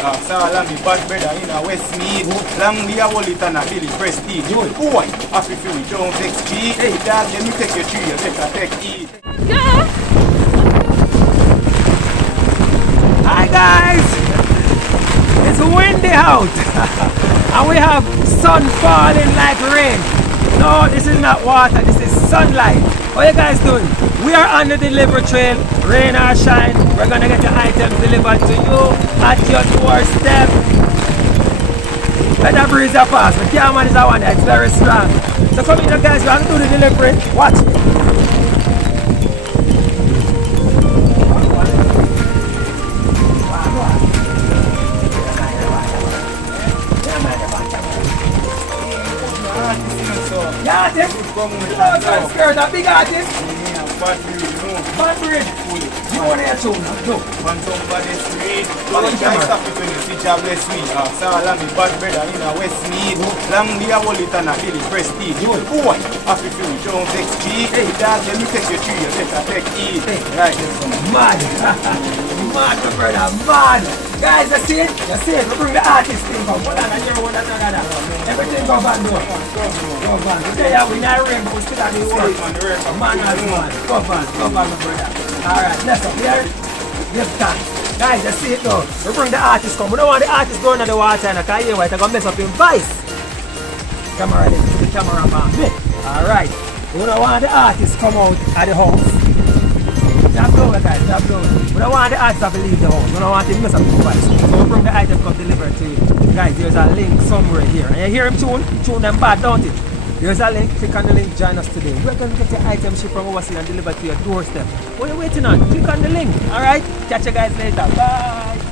Salami, bad brother in a Westmead. Long we a hold it and a Billy Prestige. Boy, happy feel we don't vex G. Hey dog, let me take your tree, you better take it. Yeah. Hi guys! It's windy out and we have sun falling like rain. No, this is not water, this is sunlight. What you guys doing? We are on the delivery trail, rain or shine. We're gonna get the items delivered to you at your doorstep. Let that breeze pass. The camera is a one, it's very strong. So come in guys, we're gonna do the delivery. Watch. Artist? Skirt, a big artist? Bad breed. You want to tune now? No. On somebody's street. All the guys stop it when you see job Westmead. Salami, bad brother in a Westmead. Long we a hold it and a Billy Prestige. Boy, happy feel we don't vex G. Hey dog, let me take your tree, you better take it. Right. Mad. Mad, my brother, mad. Guys, you see it? You see it? We bring the artist thing up. Hold on, I hear one another. Everything go back door. Go back. Today we not rain, but we still have the work. Man as man. Go back, my brother. Alright, let's up here. Yes, guys, you see it now. We bring the artist come. We don't want the artist going on the water and I can't hear what they're going to mess up in vice. Camera ready. Put the camera on me. Alright. We don't want the artist come out of the house. Stop going, guys, stop going. We don't want the artist to leave the house. We don't want him to mess up the vice. So we bring the item come delivered to you. Guys, there's a link somewhere here. And you hear him tune them bad, don't it? There's a link, click on the link, join us today. We're going to get your item shipped from overseas and delivered to your doorstep. What are you waiting on? Click on the link, alright? Catch you guys later, bye!